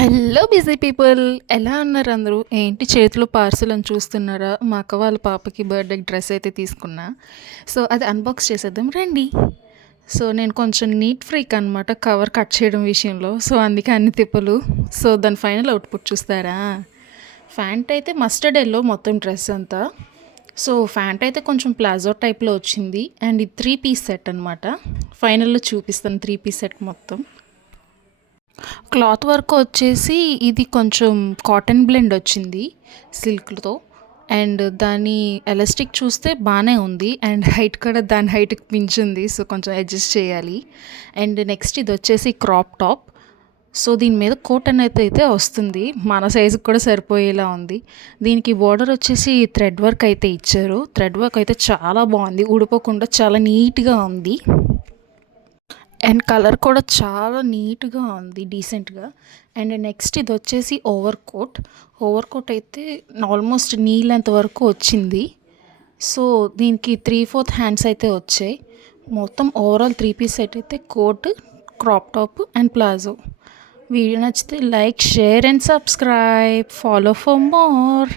Hello busy people, ఎలా ఉన్నారు అందరూ? ఏంటి చేతిలో పార్సల్ అని చూస్తున్నారా? మా అక్క వాళ్ళ పాపకి బర్త్డే డ్రెస్ అయితే తీసుకున్నా. సో అది అన్బాక్స్ చేసేద్దాం రండి. సో నేను కొంచెం నీట్ ఫ్రీక్ అనమాట కవర్ కట్ చేయడం విషయంలో. సో అందుకే అన్ని తిప్పలు. సో దాని ఫైనల్ అవుట్పుట్ చూస్తారా? ఫ్యాంట్ అయితే మస్టర్డ్ ఎల్లో మొత్తం డ్రెస్ అంతా. సో ఫ్యాంట్ అయితే కొంచెం ప్లాజో టైప్లో వచ్చింది. అండ్ ఇది 3 పీస్ సెట్ అనమాట. ఫైనల్లో చూపిస్తాను 3 పీస్ సెట్ మొత్తం. క్లాత్ వర్క్ వచ్చేసి ఇది కొంచెం కాటన్ బ్లెండ్ వచ్చింది సిల్క్తో. అండ్ దాని ఎలాస్టిక్ చూస్తే బాగానే ఉంది. అండ్ హైట్ కూడా దాని హైట్కి మించింది. సో కొంచెం అడ్జస్ట్ చేయాలి. అండ్ నెక్స్ట్ ఇది వచ్చేసి క్రాప్ టాప్. సో దీని మీద కోట్ అనేది అయితే వస్తుంది. మన సైజుకి కూడా సరిపోయేలా ఉంది. దీనికి బోర్డర్ వచ్చేసి థ్రెడ్ వర్క్ అయితే ఇచ్చారు. థ్రెడ్ వర్క్ అయితే చాలా బాగుంది, ఊడిపోకుండా చాలా నీట్గా ఉంది. అండ్ కలర్ కూడా చాలా నీట్గా ఉంది, డీసెంట్గా. అండ్ నెక్స్ట్ ఇది వచ్చేసి ఓవర్ కోట్ అయితే ఆల్మోస్ట్ నీ లెంత్ వరకు వచ్చింది. సో దీనికి 3/4 హ్యాండ్స్ అయితే వచ్చాయి. మొత్తం ఓవరాల్ 3 పీస్ సెట్ అయితే coat, crop top and palazzo. Video నచ్చితే like, share and subscribe. Follow for more.